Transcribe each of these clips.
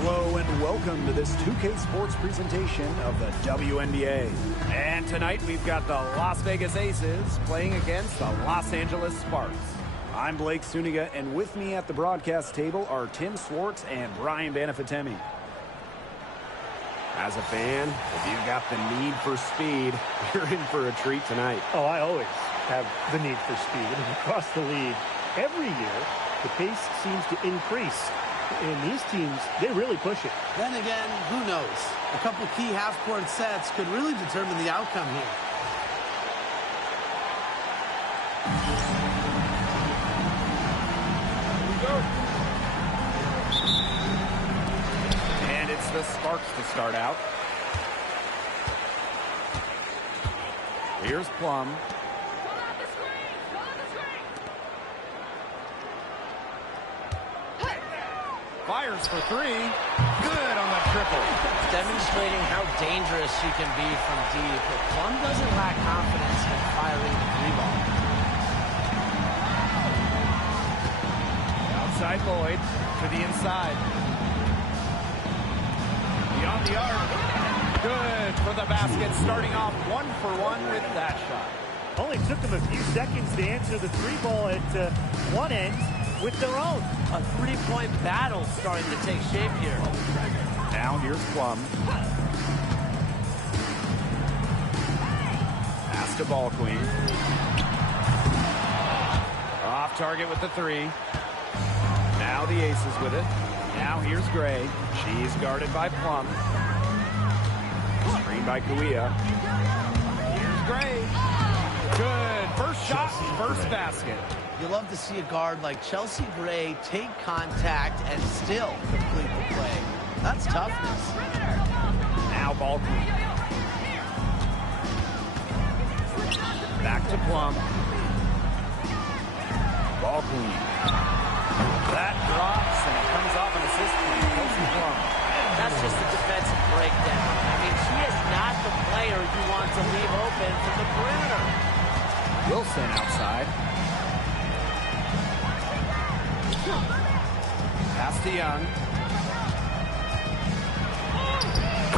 Hello and welcome to this 2K Sports presentation of the WNBA. And tonight we've got the Las Vegas Aces playing against the Los Angeles Sparks. I'm Blake Suniga, and with me at the broadcast table are Tim Swartz and Brian Banafitemi. As a fan, if you've got the need for speed, you're in for a treat tonight. Oh, I always have the need for speed. I mean, across the league, every year, the pace seems to increase. And these teams, they really push it. Then again, who knows? A couple key half-court sets could really determine the outcome here. And it's the Sparks to start out. Here's Plum. Fires for three. Good on the triple. Demonstrating how dangerous she can be from deep. But Plum doesn't lack confidence in firing the three ball. Outside Lloyd to the inside. Beyond the arc. Good for the basket. Starting off 1-for-1 with that shot. Only took them a few seconds to answer the three ball at one end with their own. A three-point battle starting to take shape here. Now here's Plum. Pass to Ball Queen. Off target with the three. Now the Aces with it. Now here's Gray. She's guarded by Plum. Screen by Kuia. Here's Gray. Good. First shot, first basket. You love to see a guard like Chelsea Gray take contact and still complete the play. That's toughness. Now Ball Queen. Back to Plum. Ball Queen. That drops and it comes off an assist from Kelsey Plum. That's just a defensive breakdown. I mean, she is not the player you want to leave open from the perimeter. Wilson outside. Pass to Young.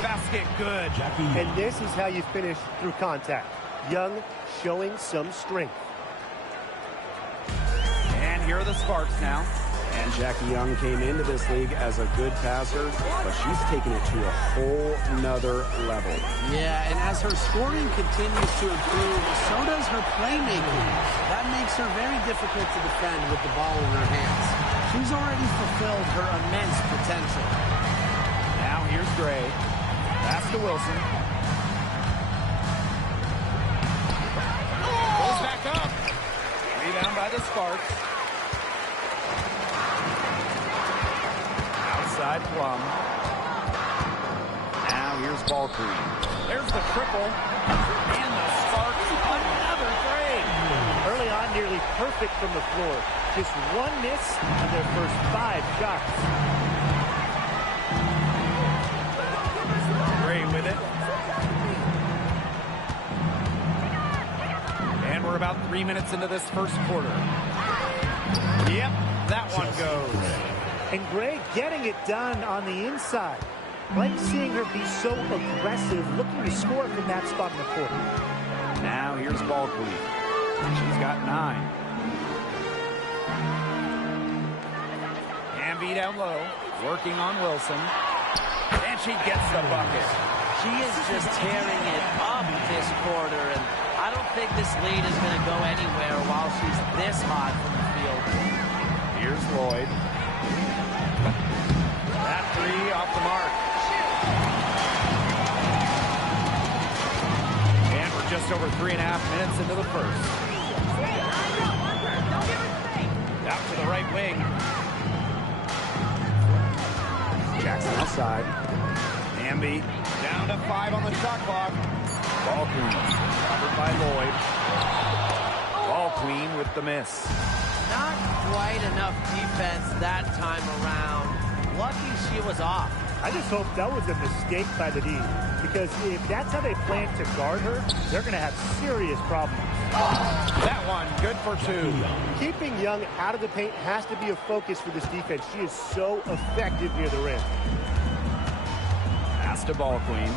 Basket good. And this is how you finish through contact. Young showing some strength. And here are the Sparks now. And Jackie Young came into this league as a good passer, but she's taken it to a whole nother level. Yeah, and as her scoring continues to improve, so does her playmaking. That makes her very difficult to defend with the ball in her hands. She's already fulfilled her immense potential. Now here's Gray. Pass to Wilson. Goes back up. Rebound by the Sparks. Outside Plum. Now here's Ball Queen. There's the triple. And the Sparks another three. Early on, nearly perfect from the floor. Just one miss on their first 5 shots. Gray with it. And we're about 3 minutes into this first quarter. Yep, that one goes. And Gray getting it done on the inside. Like seeing her be so aggressive, looking to score from that spot in the court. Now here's Ball Queen. She's got 9. Amby down low, working on Wilson. And she gets the bucket. She is just tearing it up this quarter, and I don't think this lead is going to go anywhere while she's this hot from the field. Here's Lloyd. That three off the mark. And we're just over 3.5 minutes into the first. Out to the right wing. Jackson outside. Amby down to 5 on the shot clock. Ball Queen covered by Lloyd. Ball Queen with the miss. Not quite enough defense that time around. Lucky she was off. I just hope that was a mistake by the D, because if that's how they plan to guard her, they're going to have serious problems. That one, good for 2. Keeping Young out of the paint has to be a focus for this defense. She is so effective near the rim. to Ball Queen.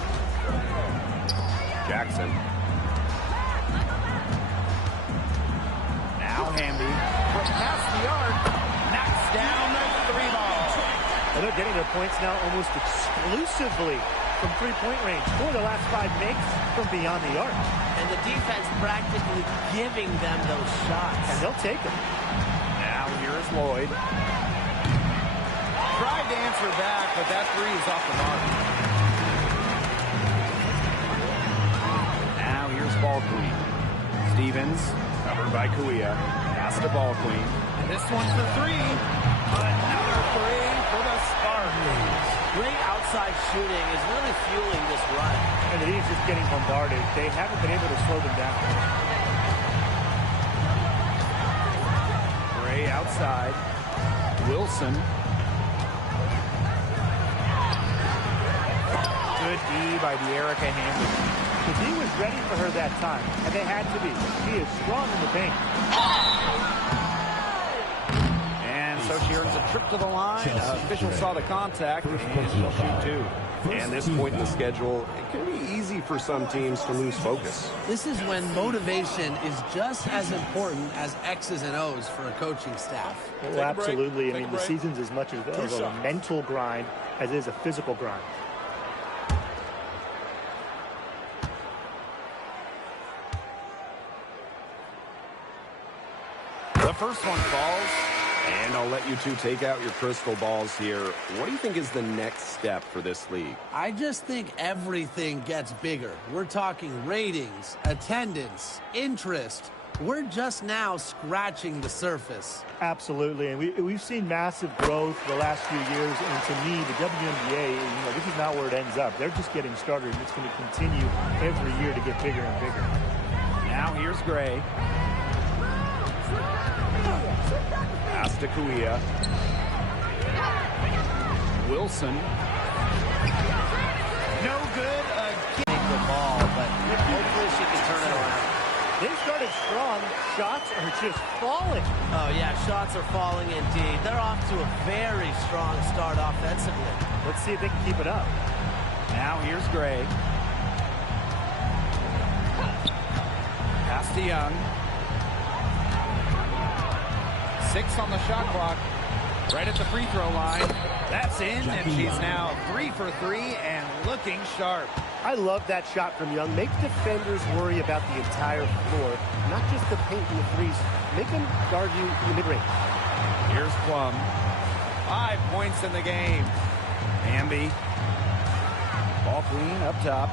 Jackson. Now Hamby. From past the arc. Knocks down the 3-ball. And they're getting their points now almost exclusively from three-point range. 4 of the last 5 makes from beyond the arc. And the defense practically giving them those shots. And they'll take them. Now here is Lloyd. Tried to answer back, but that 3 is off the mark. Now here's Ball Queen. Stevens, covered by Kuia. Pass to Ball Queen. And this one's for 3. Another 3 for the Spartans. Great outside shooting is really fueling this run. And the team's just getting bombarded. They haven't been able to slow them down. Gray outside. Wilson. Good D by the Erica Hamby. The D was ready for her that time, and they had to be. She is strong in the paint. So she earns a trip to the line. Officials saw the contact, and she'll shoot 2. And this point in the schedule, it can be easy for some teams to lose focus. This is when motivation is just as important as X's and O's for a coaching staff. Well, absolutely. I mean, the season's as much of a mental grind as it is a physical grind. The first one falls. And I'll let you two take out your crystal balls here. What do you think is the next step for this league? I just think everything gets bigger. We're talking ratings, attendance, interest. We're just now scratching the surface. Absolutely, and we've seen massive growth the last few years, and to me, the WNBA, this is not where it ends up. They're just getting started, and it's going to continue every year to get bigger and bigger. Now here's Gray. Pass to Kuia. Wilson. No good again. The ball, but hopefully she can turn it around. They started strong. Shots are just falling. Oh, yeah, shots are falling indeed. They're off to a very strong start offensively. Let's see if they can keep it up. Now here's Gray. Pass to Young. 6 on the shot clock. Right at the free throw line. That's in, and she's now 3 for 3 and looking sharp. I love that shot from Young. Make defenders worry about the entire floor, not just the paint and the threes. Make them guard you in the mid-range. Here's Plum. 5 points in the game. Hamby. Ball Queen up top.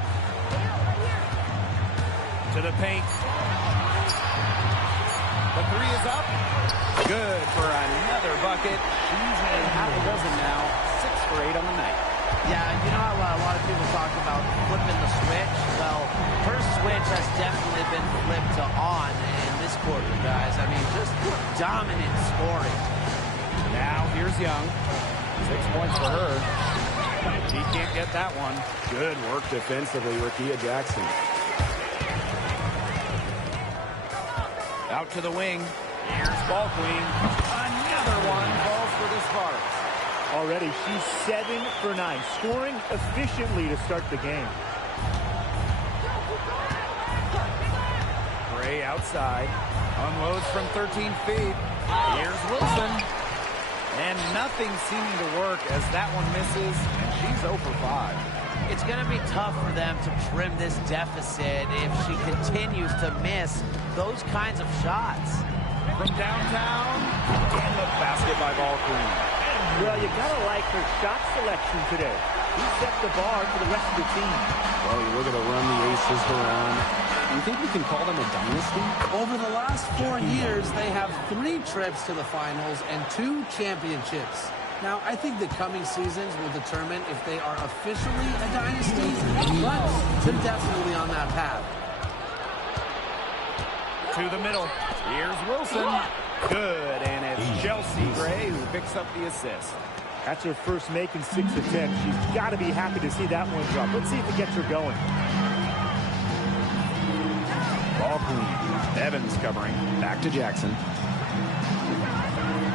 To the paint. The 3 is up. Good for another bucket. She's made half a dozen now. 6 for 8 on the night. Yeah, you know how a lot of people talk about flipping the switch? Well, her switch has definitely been flipped to on in this quarter, guys. I mean, just dominant scoring. Now here's Young. 6 points for her. She can't get that one. Good work defensively, Rakia Jackson. Out to the wing. Here's Ball Queen. Another one falls for the Sparks. Already, she's 7 for 9, scoring efficiently to start the game. Gray outside. Unloads from 13 feet. Here's Wilson. And nothing seeming to work as that one misses, and she's 0 for 5. It's going to be tough for them to trim this deficit if she continues to miss those kinds of shots. From downtown, and the basket by Ball Queen. Well, you got to like her shot selection today. He set the bar for the rest of the team. Well, you look at the run the Aces are on. You think we can call them a dynasty? Over the last 4 years, they have 3 trips to the finals and 2 championships. Now, I think the coming seasons will determine if they are officially a dynasty, but they're definitely on that path. To the middle. Here's Wilson. Good, and it's Chelsea Gray who picks up the assist. That's her first make in 6 attempts. She's got to be happy to see that one drop. Let's see if it gets her going. Ball Queen. Evans covering. Back to Jackson.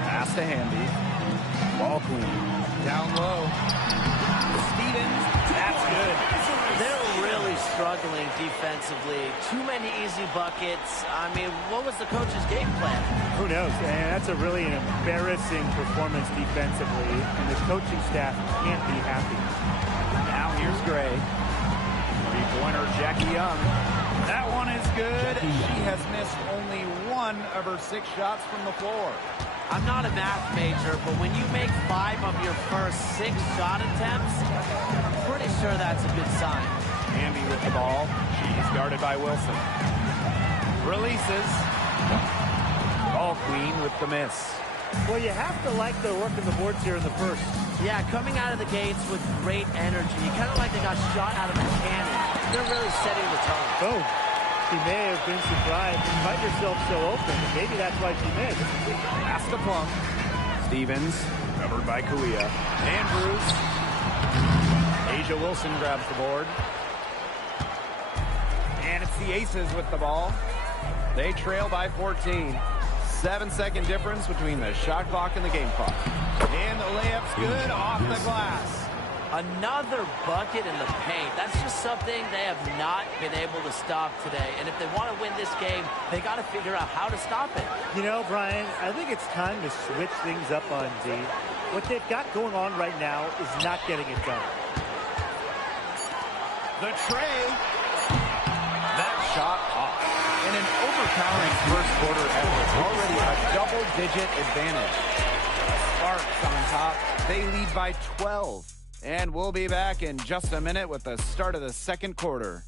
Pass to Hamby. Ball Queen. Down low. Stevens, that's good. They're really struggling defensively. Too many easy buckets. I mean, what was the coach's game plan? Who knows? And that's a really embarrassing performance defensively, and the coaching staff can't be happy. Now here's Gray. Three-pointer, Jackie Young. That one is good. She has missed only one of her 6 shots from the floor. I'm not a math major, but when you make 5 of your first 6 shot attempts, I'm pretty sure that's a good sign. Hamby with the ball. She's guarded by Wilson. Releases. Ball queen with the miss. Well, you have to like their work in the boards here in the first. Yeah, coming out of the gates with great energy. Kind of like they got shot out of a cannon. They're really setting the tone. Oh, she may have been surprised to find herself so open, and maybe that's why she missed. Pass to Plum. Stevens, covered by Kuia. Andrews. Asia Wilson grabs the board. And it's the Aces with the ball. They trail by 14. 7-second difference between the shot clock and the game clock. And the layup's good off the glass. Another bucket in the paint. That's just something they have not been able to stop today. And if they want to win this game, they got to figure out how to stop it. You know, Brian, I think it's time to switch things up on D. What they've got going on right now is not getting it done. The tray. That shot off. In an overpowering first quarter effort. Already a double-digit advantage. Sparks on top. They lead by 12. And we'll be back in just a minute with the start of the second quarter.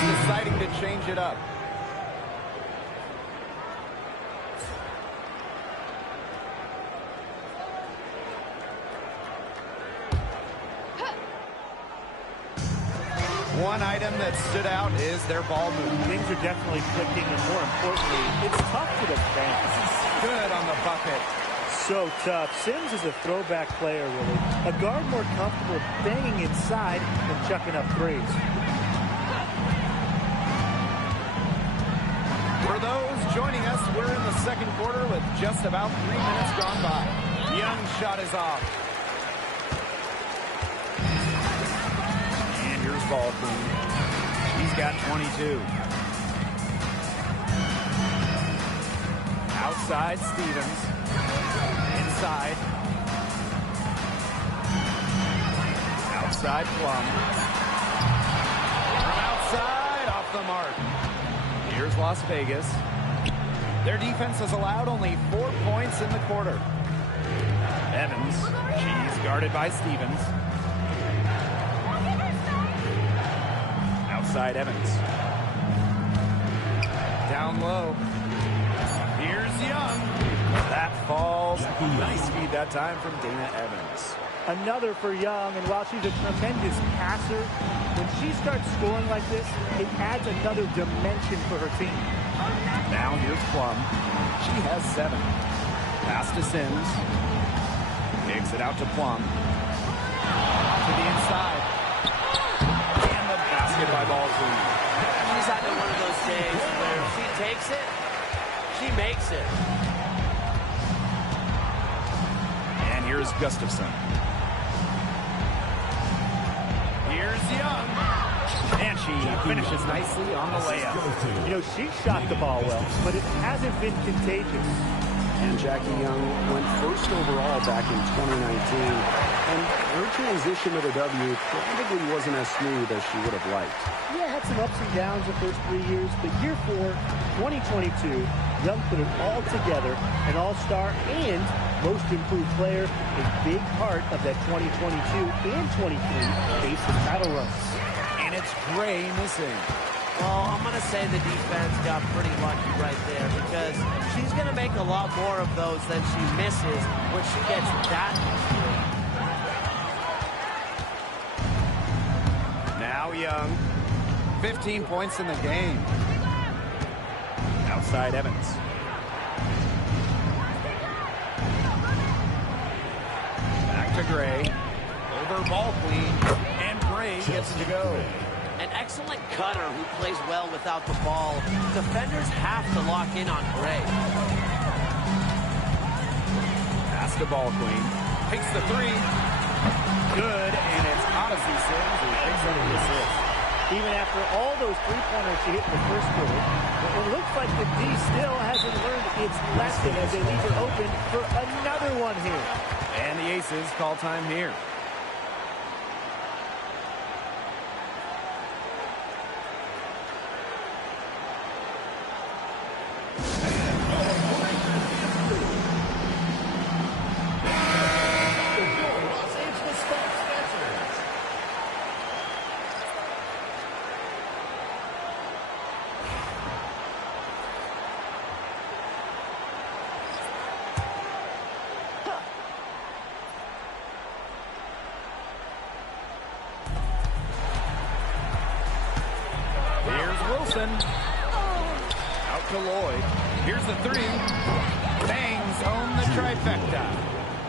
He's deciding to change it up. One item that stood out is their ball movement. Things are definitely clicking, and more importantly, it's tough to defend. Good on the bucket. So tough. Sims is a throwback player, really. A guard more comfortable banging inside than chucking up threes. For those joining us, we're in the second quarter with just about 3 minutes gone by. Young's shot is off. And here's ball queen. She's got 22. Outside Stevens. Inside. Outside Plum. From outside, off the mark. Here's Las Vegas. Their defense has allowed only 4 points in the quarter. Evans. She's guarded by Stevens. Outside Evans. Down low. Here's Young. That falls. Nice feed that time from Dana Evans. Another for Young, and while she's a tremendous passer, when she starts scoring like this, it adds another dimension for her team. Now here's Plum. She has 7. Pass to Sims. Kicks it out to Plum. To the inside. And the basket by ball queen. She's having one of those days where if she takes it, she makes it. And here's Gustafson. Here's Young. And she finishes nicely on the layup. You know, she shot the ball well, but it hasn't been contagious. And Jackie Young went first overall back in 2019. And her transition to the W probably wasn't as smooth as she would have liked. Yeah, had some ups and downs the first 3 years, but year 4, 2022, Young put it all together, an all-star and most improved player, a big part of that 2022 and 23 Aces title runs. And it's Gray missing. Well, I'm going to say the defense got pretty lucky right there because she's going to make a lot more of those than she misses when she gets that much free. Now Young. 15 points in the game. outside Evans. Back to Gray. Over ball queen. And Gray gets it to go. An excellent cutter who plays well without the ball. Defenders have to lock in on Gray. Pass to ball queen. Takes the three. Good, and it's Odyssey Sims who picks up the assist. Even after all those three-pointers she hit in the first quarter, it looks like the D still hasn't learned its lesson as they leave her open for another one here. And the Aces call time here. Wilson. Out to Lloyd. Here's the three. Bangs home the trifecta.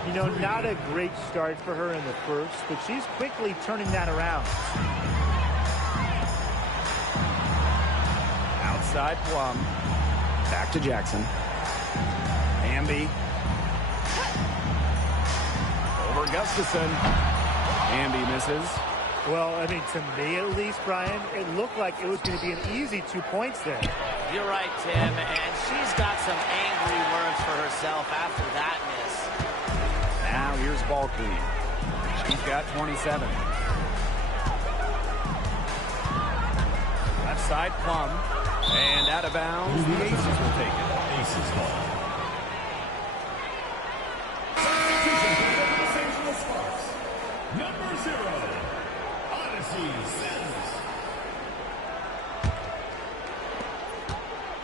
You know, not a great start for her in the first, but she's quickly turning that around. Outside Plum. Back to Jackson. Hamby. Over Gustafson. Hamby misses. Well, I mean, to me at least, Brian, it looked like it was going to be an easy 2 points there. You're right, Tim, and she's got some angry words for herself after that miss. Now here's ball queen. She's got 27. Left side Plum. And out of bounds, the Aces will take it. Aces ball. Number 0.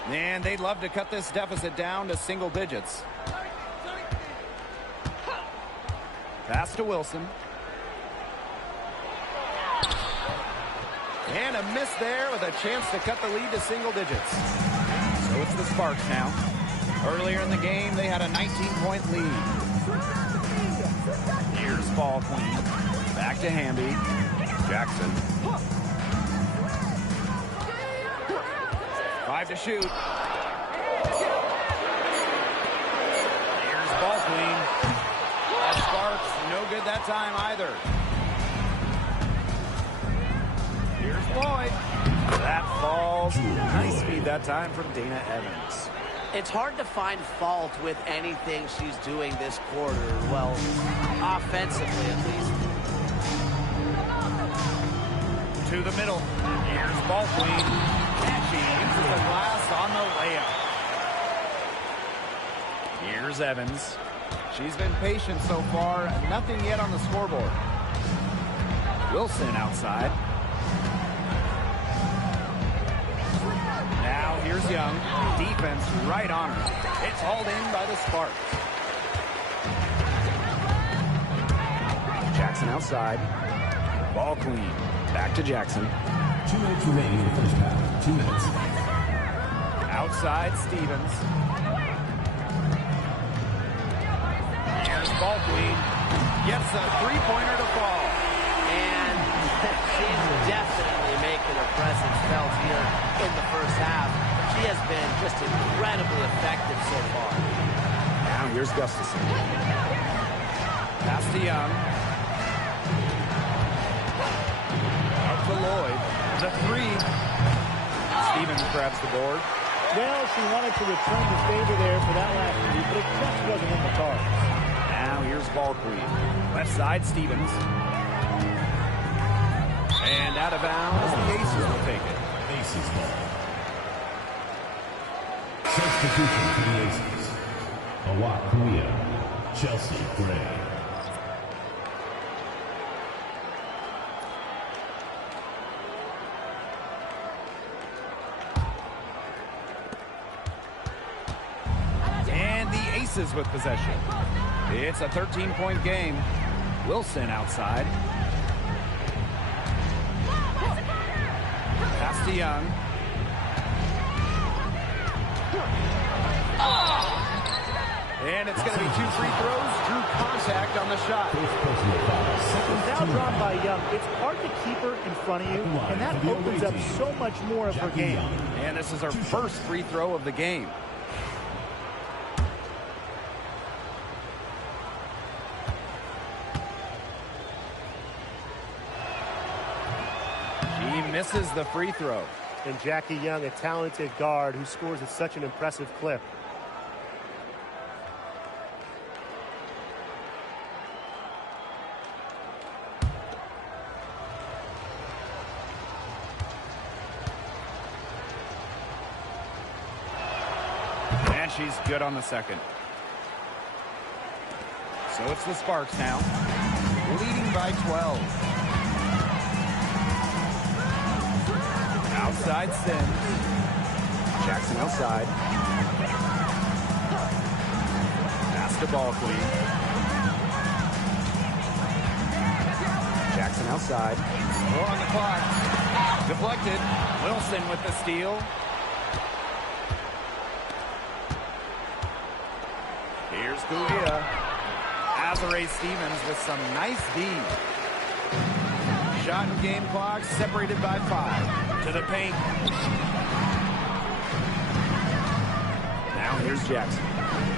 And they'd love to cut this deficit down to single digits. Pass to Wilson. And a miss there with a chance to cut the lead to single digits. So it's the Sparks now. Earlier in the game, they had a 19-point lead. Here's ball queen. Back to Hamby. Jackson. 5 to shoot. Here's ball queen. Sparks, no good that time either. Here's Lloyd. That falls. Nice speed that time from Dana Evans. It's hard to find fault with anything she's doing this quarter. Well, offensively at least. To the middle. Here's ball queen. And she uses the glass on the layup. Here's Evans. She's been patient so far. Nothing yet on the scoreboard. Wilson outside. Now here's Young. Defense right on her. It's hauled in by the Sparks. Jackson outside. Ball clean. Back to Jackson. 2 minutes remaining in the first half. 2 minutes. Outside Stevens. Here's ball queen. Gets a three-pointer to fall. And she's definitely making her presence felt here in the first half. She has been just incredibly effective so far. Now here's Gustafson. Pass to Young. Out to Lloyd. The three. Stevens grabs the board. Well, she wanted to return the favor there for that last three, but it just wasn't in the cards. Now here's ball queen. Left side Stevens. And out of bounds, the Aces will take it. Aces ball. Substitution for the Aces. Awak Kuya, Chelsea Gray. And the Aces with possession. It's a 13-point game. Wilson outside. Pass to Young. And it's going to be 2 free throws. Drew contact on the shot. Now drawn by Young, it's hard to keep her in front of you, and that opens up so much more of her game. And this is her first free throw of the game. She misses the free throw. And Jackie Young, a talented guard who scores at such an impressive clip. And she's good on the second. So it's the Sparks now, leading by 12. Outside Sims. Jackson outside. Pass to ball queen. Jackson outside. 4 on the clock. Deflected. Wilson with the steal. Here's Guia. Azare Stevens with some nice D. Shot and game clock separated by 5. To the paint. Now here's Jackson.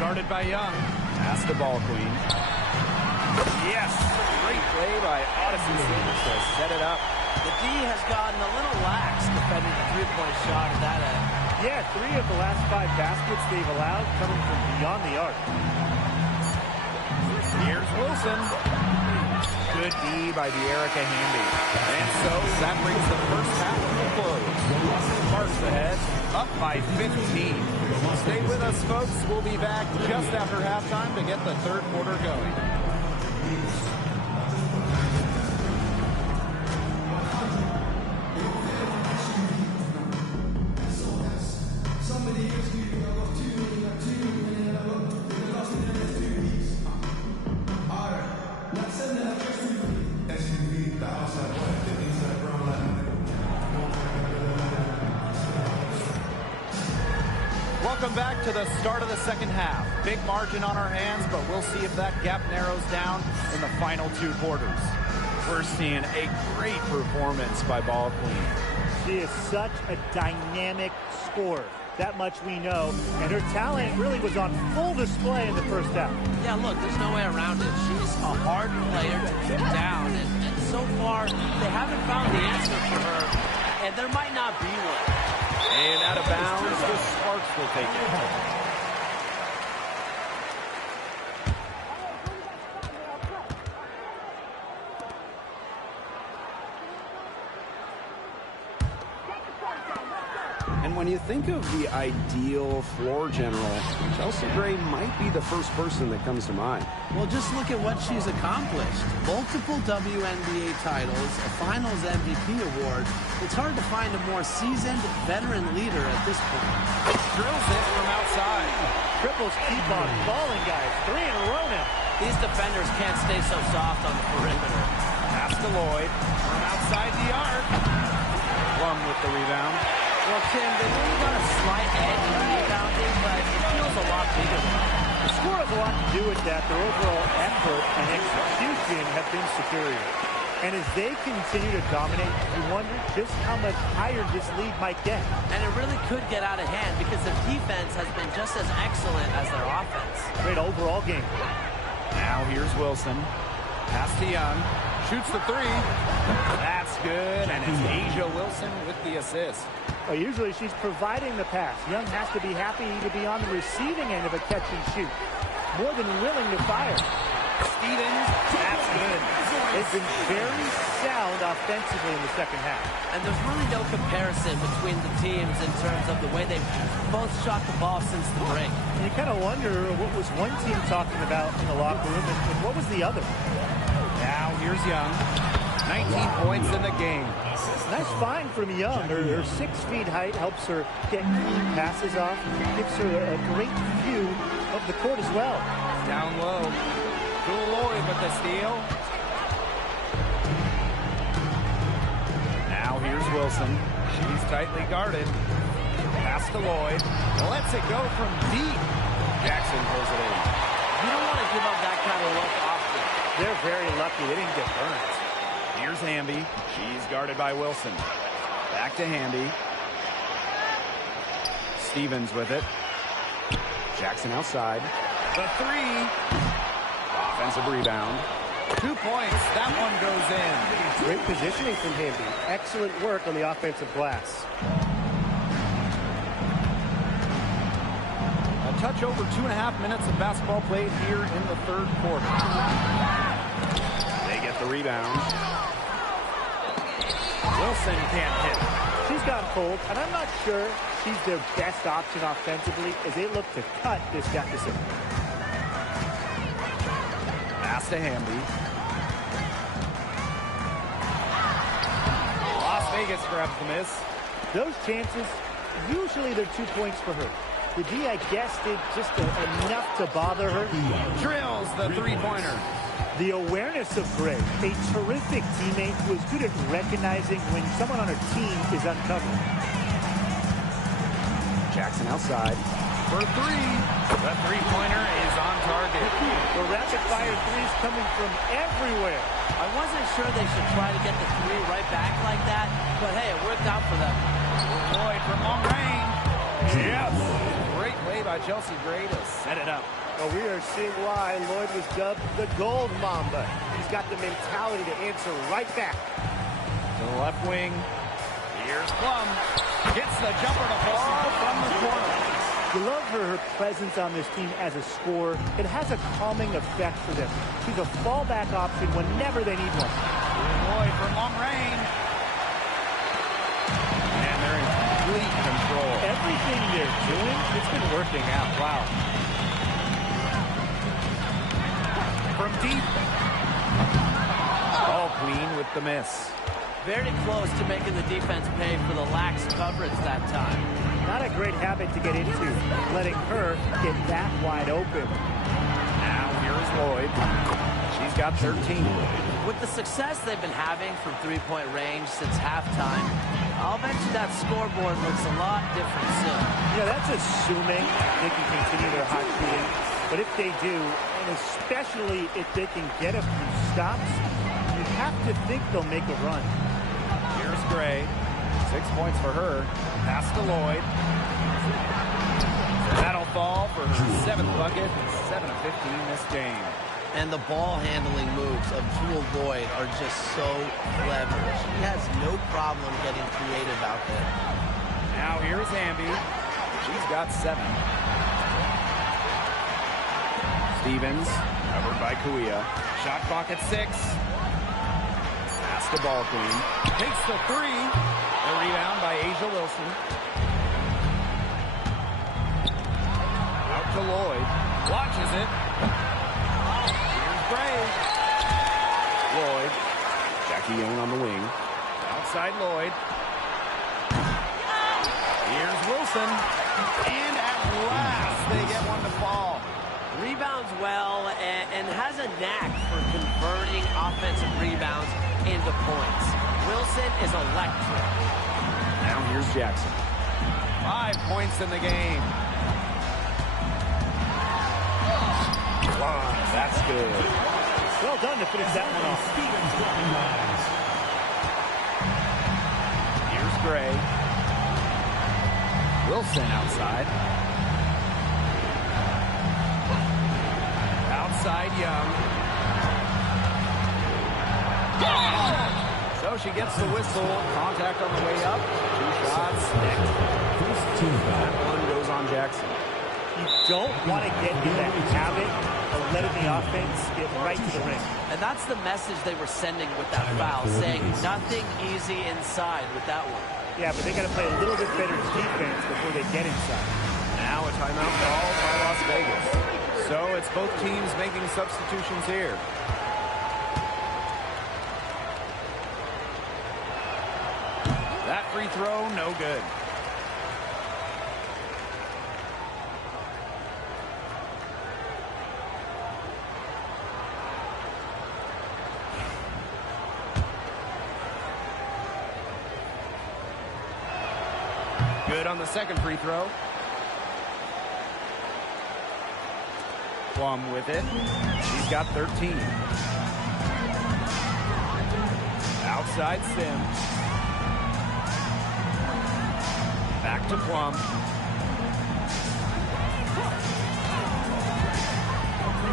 Guarded by Young. Pass the ball queen. Yes! Great play by Odyssey Sims to set it up. The D has gotten a little lax defending the three-point shot at that end. Yeah, 3 of the last 5 baskets they've allowed coming from beyond the arc. Here's Wilson. Good D by De'Erica Hamby. And so that brings the first half to a close. Sparks ahead, up by 15. Stay with us, folks. We'll be back just after halftime to get the third quarter going. Welcome back to the start of the second half. Big margin on our hands, but we'll see if that gap narrows down in the final 2 quarters. We're seeing a great performance by Ball Queen. She is such a dynamic scorer. That much we know. And her talent really was on full display in the first half. Yeah, look, there's no way around it. She's a hard player to keep down. And so far, they haven't found the answer for her. And there might not be one. And out of bounds, the Sparks will take it. And when you think of the ideal floor general, Chelsea Gray might be the first person that comes to mind. Well, just look at what she's accomplished. Multiple WNBA titles, a Finals MVP award. It's hard to find a more seasoned veteran leader at this point. Drills it from outside. Triples keep on falling, guys. 3 in a row now. These defenders can't stay so soft on the perimeter. Pass to Lloyd from outside the arc. Plum with the rebound. Well, Tim, they've only got a slight edge in rebounding, but it feels a lot bigger than that. The score has a lot to do with that. Their overall effort and execution have been superior. And as they continue to dominate, you wonder just how much higher this lead might get. And it really could get out of hand because their defense has been just as excellent as their offense. Great overall game. Now here's Wilson. Pass to Young. Shoots the 3. That's good. And it's Asia Wilson with the assist. Well, usually she's providing the pass. Young has to be happy to be on the receiving end of a catch and shoot. More than willing to fire. Stevens, that's good. They've been very sound offensively in the second half. And there's really no comparison between the teams in terms of the way they've both shot the ball since the break. And you kind of wonder what was one team talking about in the locker room and what was the other. Now here's Young. 19 points in the game. Nice find from Young. Her 6 feet height helps her get clean passes off. Gives her a great view of the court as well. Down low. Lloyd with the steal. Now here's Wilson. She's tightly guarded. Pass to Lloyd. Lets it go from deep. Jackson pulls it in. You don't want to give up that kind of look often. They're very lucky they didn't get burnt. Here's Hamby. She's guarded by Wilson. Back to Hamby. Stevens with it. Jackson outside. The three. Offensive rebound. 2 points. That one goes in. Great positioning from Hamby. Excellent work on the offensive glass. A touch over 2.5 minutes of basketball played here in the third quarter. They get the rebound. Wilson can't hit. She's gone cold, and I'm not sure she's their best option offensively as they look to cut this deficit. Pass to Hamby. Las Vegas grabs the miss. Those chances, usually they're 2 points for her. The D, I guess, did just enough to bother her. Drills the three-pointer. The awareness of Gray, a terrific teammate who is good at recognizing when someone on her team is uncovered. Jackson outside. For three. The three-pointer is on target. The rapid-fire threes coming from everywhere. I wasn't sure they should try to get the three right back like that, but hey, it worked out for them. Lloyd from long range. Yes. Great play by Chelsea Gray to set it up. Well, we are seeing why Lloyd was dubbed the Gold Mamba. He's got the mentality to answer right back. To the left wing. Here's Plum. Gets the jumper to fall from the corner. You love her presence on this team as a scorer. It has a calming effect for them. She's a fallback option whenever they need one. Lloyd from long range. And they're in complete control. Everything they're doing, it's been working out. Wow. From deep. Oh, Queen with the miss. Very close to making the defense pay for the lax coverage that time. Not a great habit to get into, letting her get that wide open. Now here's Lloyd. She's got 13. With the success they've been having from three-point range since halftime, I'll bet you that scoreboard looks a lot different soon. Yeah, that's assuming they can continue their hot shooting. But if they do, and especially if they can get a few stops, you have to think they'll make a run. Here's Gray. 6 points for her. Pass to Lloyd. That'll fall for her 7th bucket. 7 of 15 this game. And the ball handling moves of Jewel Lloyd are just so clever. She has no problem getting creative out there. Now here's Hamby. She's got 7. Stevens, covered by Kuia. Shot clock at 6. Pass to Ball Queen. Takes the 3. The rebound by Asia Wilson. Out to Lloyd. Launches it. Here's Gray. Lloyd. Jackie Young on the wing. Outside Lloyd. Here's Wilson. And at last, they get one to fall. Rebounds well and has a knack for converting offensive rebounds into points. Wilson is electric. Now here's Jackson. 5 points in the game. Wow, that's good. Well done to finish that one off. Here's Gray. Wilson outside. Outside Young. So she gets the whistle. Contact on the way up. 2 shots. That one goes on Jackson. You don't want to get in that habit of letting the offense get right to the ring. And that's the message they were sending with that foul, saying nothing easy inside with that one. Yeah, but they got to play a little bit better defense before they get inside. Now a timeout call by Las Vegas. So it's both teams making substitutions here. That free throw, no good. Good on the second free throw. Plum with it. She's got 13. Outside Sims. Back to Plum.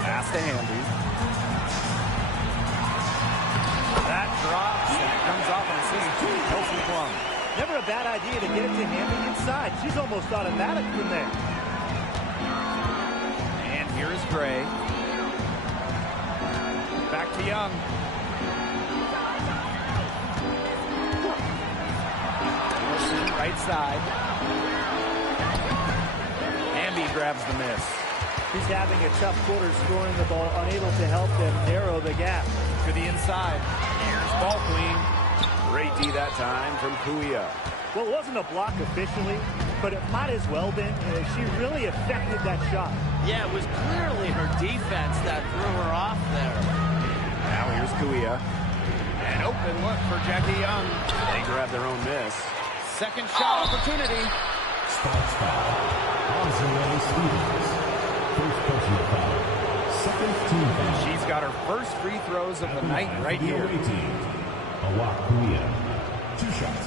Pass to Hamby. That drops, and it comes off an assist to Kelsey Plum. Never a bad idea to get it to Hamby inside. She's almost automatic from there. And here is Gray. Back to Young. Wilson, right side. Hamby grabs the miss. She's having a tough quarter scoring the ball, unable to help them narrow the gap. To the inside. Here's Ball Queen. Great D that time from Kuia. Well, it wasn't a block officially, but it might as well been. She really affected that shot. Yeah, it was clearly her defense that threw her off there. Now here's Kuia. An open look for Jackie Young. They grab their own miss. Second shot opportunity. Starts foul. Azureli Stevens. First personal foul. Second team foul. She's got her first free throws of the night right here. Awak Kuia. 2 shots.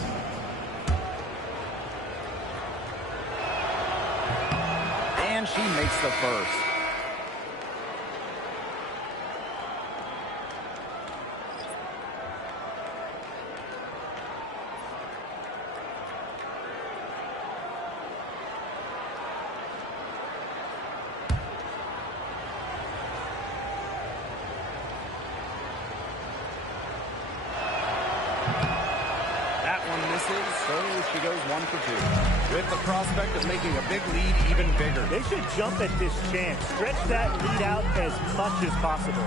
And she makes the first. So she goes 1 for 2. With the prospect of making a big lead even bigger. They should jump at this chance. Stretch that lead out as much as possible.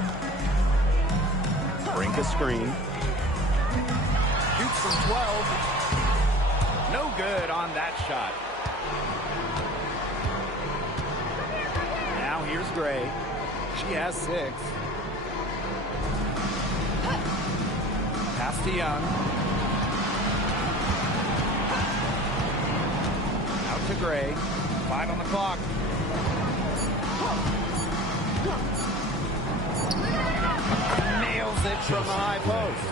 Brink a screen. Shoots from 12. No good on that shot. Now here's Gray. She has 6. Pass to Young. To Gray. 5 on the clock. Nails it from the high post.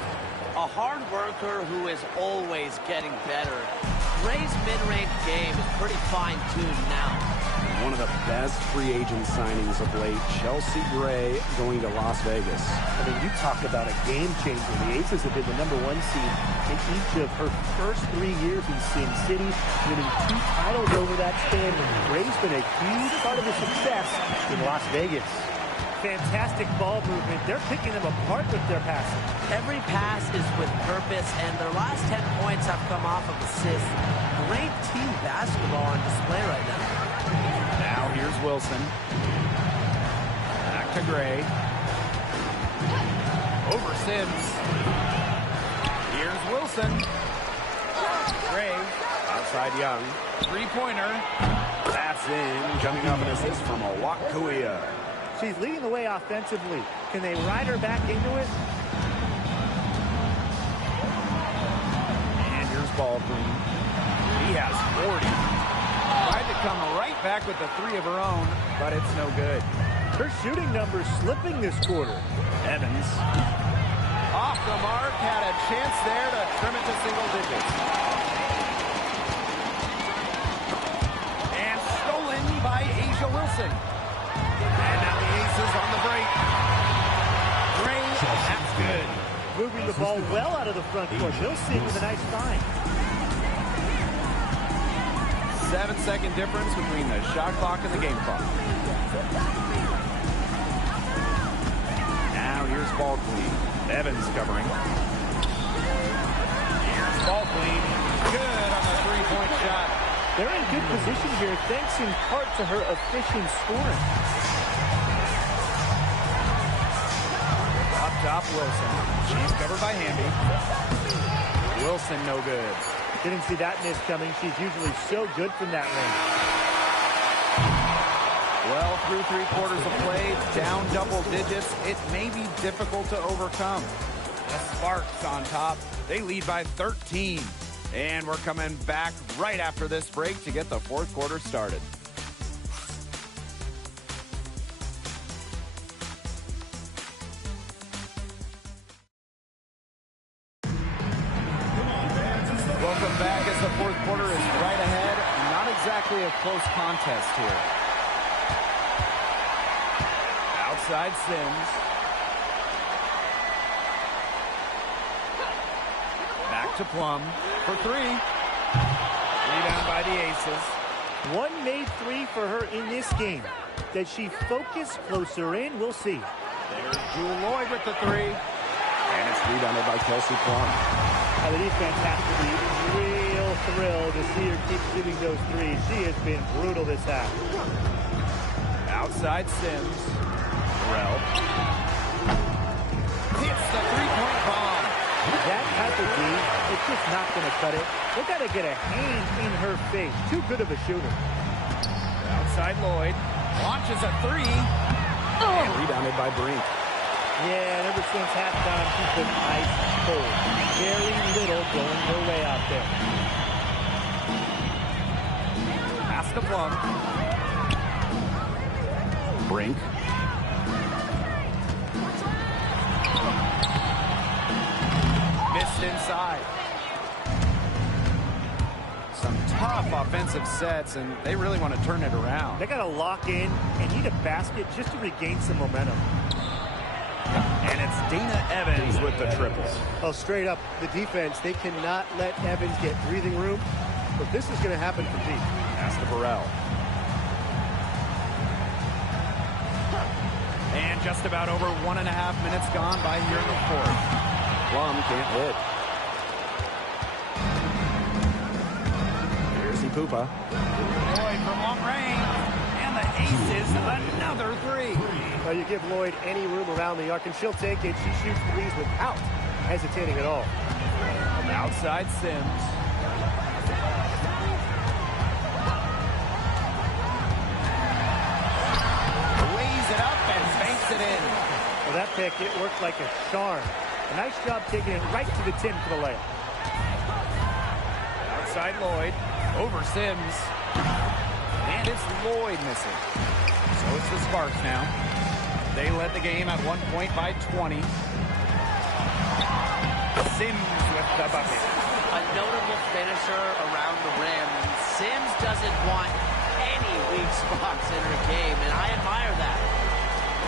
A hard worker who is always getting better. Gray's mid-range game is pretty fine-tuned now. One of the best free agent signings of late, Chelsea Gray going to Las Vegas. I mean, you talk about a game changer. The Aces have been the #1 seed in each of her first 3 years in Sin City, winning 2 titles over that span. Gray's been a huge part of the success in Las Vegas. Fantastic ball movement. They're picking them apart with their passing. Every pass is with purpose, and their last 10 points have come off of assists. Great team basketball on display right now. Now here's Wilson. Back to Gray. Over Sims. Here's Wilson. Gray. Outside Young. 3-pointer. That's in. Coming up an assist from Awak Kuia. She's leading the way offensively. Can they ride her back into it? And here's Ball Queen. He has 40. Tried to come right back with the 3 of her own, but it's no good. Her shooting numbers slipping this quarter. Evans. Off the mark, had a chance there to trim it to single digits. And stolen by A'ja Wilson. And now the Aces on the break. Gray, that's good. Moving the ball well out of the front court. Wilson with a nice find. 7-second difference between the shot clock and the game clock. Now here's Ball Queen. Evans covering. Here's Ball Queen. Good on the 3-point shot. They're in good position here, thanks in part to her efficient scoring. Up top, Wilson. She's covered by Hamby. Wilson, no good. Didn't see that miss coming. She's usually so good from that range. Well, through 3 quarters of play, down double digits, it may be difficult to overcome. The Sparks on top. They lead by 13. And we're coming back right after this break to get the fourth quarter started. Welcome back as the fourth quarter is right ahead. Not exactly a close contest here. Outside Sims. Back to Plum for three. Rebound by the Aces. One made three for her in this game. Does she focus closer in? We'll see. There's Jewel Lloyd with the three. And it's rebounded by Kelsey Plum. The defense has to be real thrilled to see her keep shooting those threes. She has been brutal this half. Outside Sims. Burrell. Hits the three-point bomb. That type of D, it's just not going to cut it. They got to get a hand in her face. Too good of a shooter. Outside Lloyd. Launches a three. And rebounded by Brink. Yeah, and ever since halftime, she's been ice cold. Very little going her way out there. Pass to Plum. Brink. Missed inside. Some tough offensive sets, and they really want to turn it around. They got to lock in and need a basket just to regain some momentum. And it's Dana Evans with the triple. Oh, straight up, the defense, they cannot let Evans get breathing room. But this is going to happen for deep. Pass to Burrell. And just about over 1.5 minutes gone by here in the fourth. Plum can't hit. Here's Ipupa. Lloyd from long range. And the Aces, another three. Well, you give Lloyd any room around the arc, and she'll take it. She shoots threes without hesitating at all. Outside Sims. Lays it up and banks it in. Well, that pick, it worked like a charm. A nice job taking it right to the tin for the layup. Outside Lloyd. Over Sims. And it's Lloyd missing. So it's the Sparks now. They led the game at 1 point by 20. Sims with the bucket. A notable finisher around the rim. Sims doesn't want any weak spots in her game, and I admire that.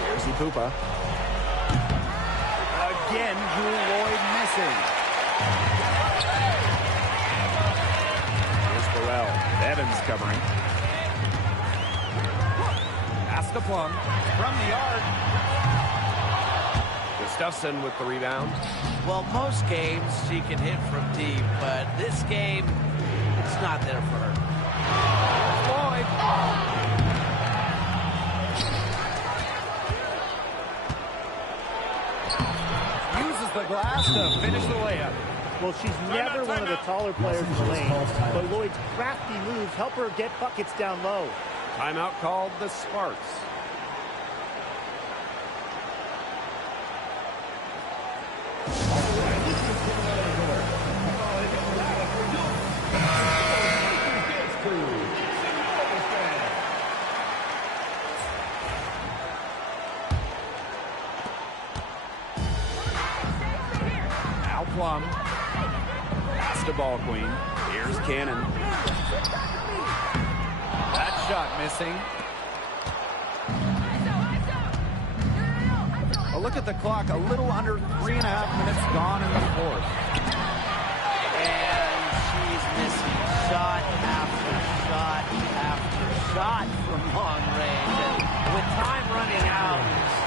Here's Ipupa. Again, Jewel Lloyd missing. Here's Burrell. Evans covering. Pass to Plum. From the arc. Gustafson with the rebound. Well, most games she can hit from deep, but this game, it's not there for her. Lloyd. Uses the glass to finish the layup. Well, she's never one of the taller players in the lane, but Lloyd's crafty moves help her get buckets down low. Timeout called the Sparks. Now Plum. Pass to Ball Queen. Here's Cannon. That shot missing. A look at the clock. A little under 3.5 minutes gone in the fourth. And she's missing shot after shot after shot from long range. And with time running out,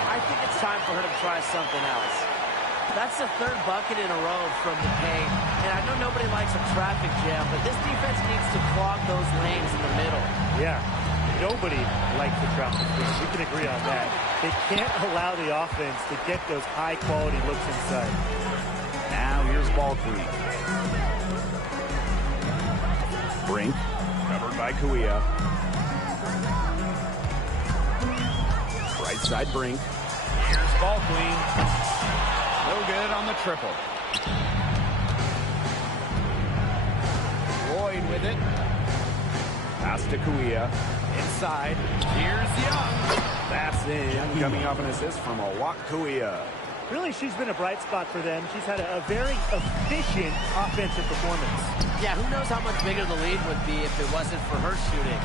I think it's time for her to try something else. That's the third bucket in a row from the paint. And I know nobody likes a traffic jam, but this defense needs to clog those lanes in the middle. Yeah, nobody likes the traffic jam. We can agree on that. They can't allow the offense to get those high-quality looks inside. Now here's Ball Queen. Brink. Covered by Kuia. Right side Brink. Here's Ball Queen. No good on the triple. with it. Pass to Quinnie. Inside. Here's Young. That's in. Coming off an assist from a Quinnie. Really, she's been a bright spot for them. She's had a very efficient offensive performance. Yeah, who knows how much bigger the lead would be if it wasn't for her shooting.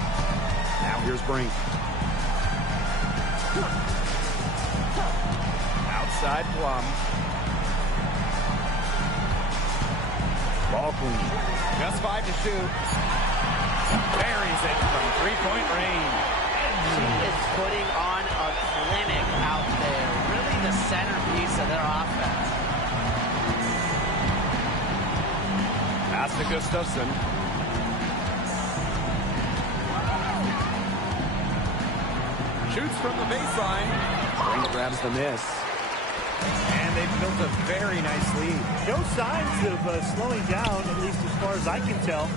Now here's Brink. Outside Plum. Ball Quinnie. Just 5 to shoot. Buries it from three-point range. She is putting on a clinic out there. Really the centerpiece of their offense. Pass to Gustafson. Shoots from the baseline. Brink grabs the miss. And they've built a very nice lead. No signs of slowing down, at least as far as I can tell.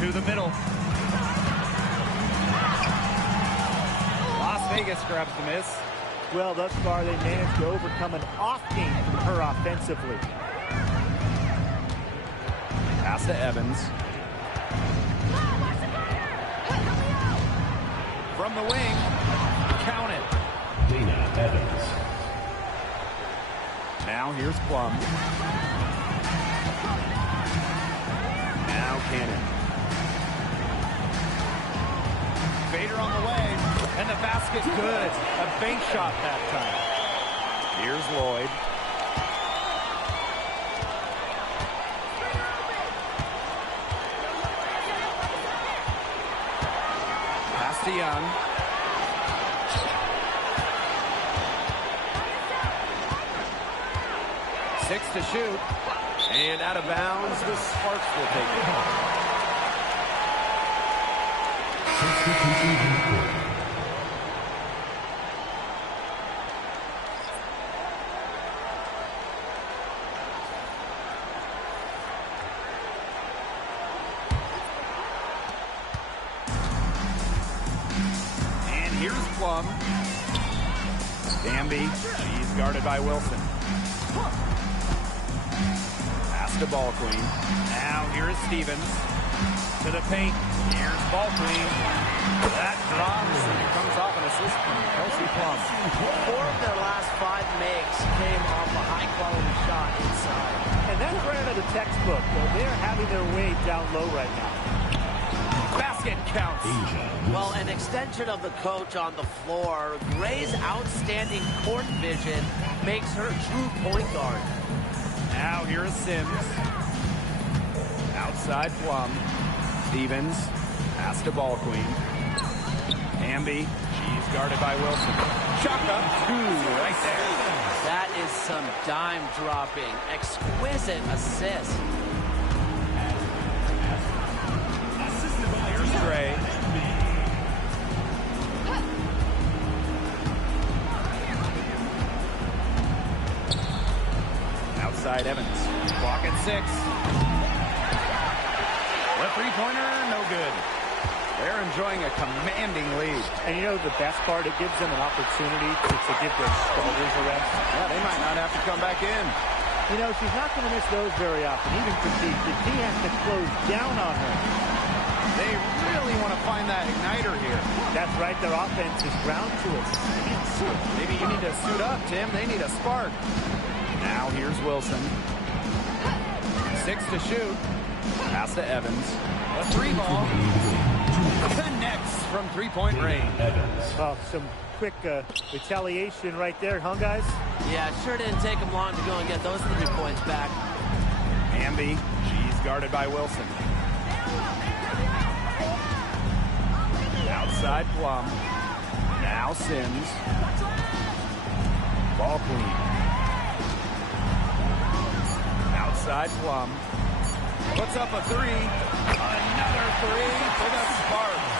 To the middle. Las Vegas grabs the miss. Well, thus far, they managed to overcome an off game from her offensively. Pass to Evans. From the wing. Count it. Dana Evans. Now here's Plum. Now Cannon. Vader on the way. And the basket good. A bank shot that time. Here's Lloyd. Pass to Young. Six to shoot. And out of bounds, the Sparks will take it. And here's Plum. Danby. She's guarded by Wilson. Pass to Ball Queen. Now here is Stevens. To the paint. Here's Ball Queen. That drops and comes off an assist from Kelsey Plum. 4 of their last 5 makes came off a high-quality shot inside. And that's right out of the textbook. They're having their way down low right now. Basket counts. Well, an extension of the coach on the floor. Gray's outstanding court vision makes her true point guard. Now here is Sims. Outside Plum. Stevens. Pass to Ball Queen. Amby. She's guarded by Wilson. Shot up 2 right there. That is some dime dropping. Exquisite assist. Here's Dre. Outside Evans. Clock at 6. The three-pointer, no good. They're enjoying a commanding lead. And you know the best part? It gives them an opportunity to give their starters a rest. Yeah, they might not have to come back in. You know, she's not going to miss those very often. Even Critique, the team has to close down on her. They really want to find that igniter here. That's right. Their offense is ground to it. Maybe you need to suit up, Tim. They need a spark. Now here's Wilson. 6 to shoot. Pass to Evans. A 3-ball. Connects from three-point range. Oh, some quick retaliation right there, huh, guys? Yeah, sure didn't take them long to go and get those 3 points back. Amby. She's guarded by Wilson. Outside Plum. Now Sims. Ball Queen. Outside Plum. Puts up a 3. Another 3 for the Sparks.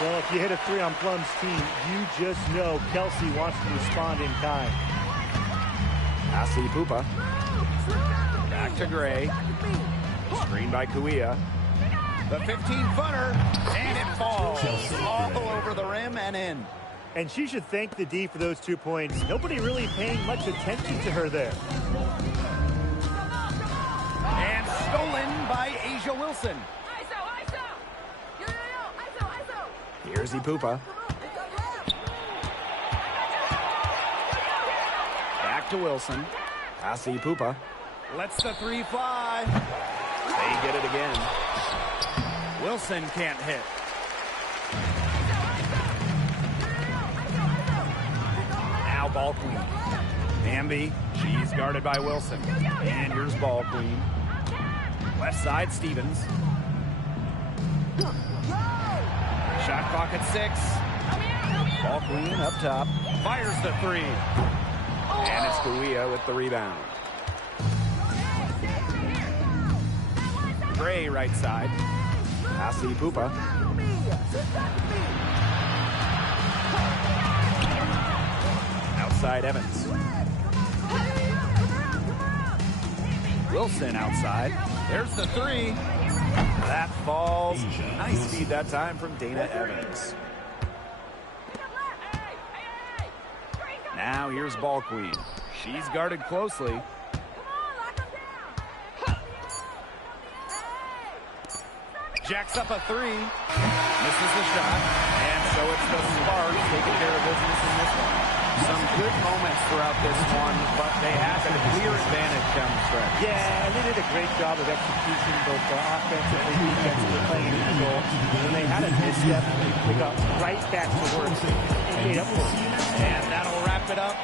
Well, if you hit a 3 on Plum's team, you just know Kelsey wants to respond in kind. Pass to Pupa. Back to Gray. Screen by Quinnie. The 15-footer, and it falls all over the rim and in. And she should thank the D for those 2 points. Nobody really paying much attention to her there. And A'ja Wilson. Here's Ipupa. Back to Wilson. Pass to Ipupa. Lets the three fly. They get it again. Wilson can't hit. Now ball queen. Bambi. She's guarded by Wilson. And here's ball queen. Left side, Stevens. Shot clock at 6. Ball queen up top. Fires the three. And it's Kuia with the rebound. Gray right side. Pass to Ipupa. Outside Evans. Wilson outside. There's the three. That falls. Nice feed that time from Dana Evans. Now here's ball queen. She's guarded closely. Jacks up a three. Misses the shot. And so it's the Sparks taking care of business in this one. Some good moments throughout this one, but they had a clear advantage down the stretch. Yeah, and they did a great job of execution, both offensively and defensively, playing in control. When they had a misstep, they got right back to work and made up for it. And that'll wrap it up.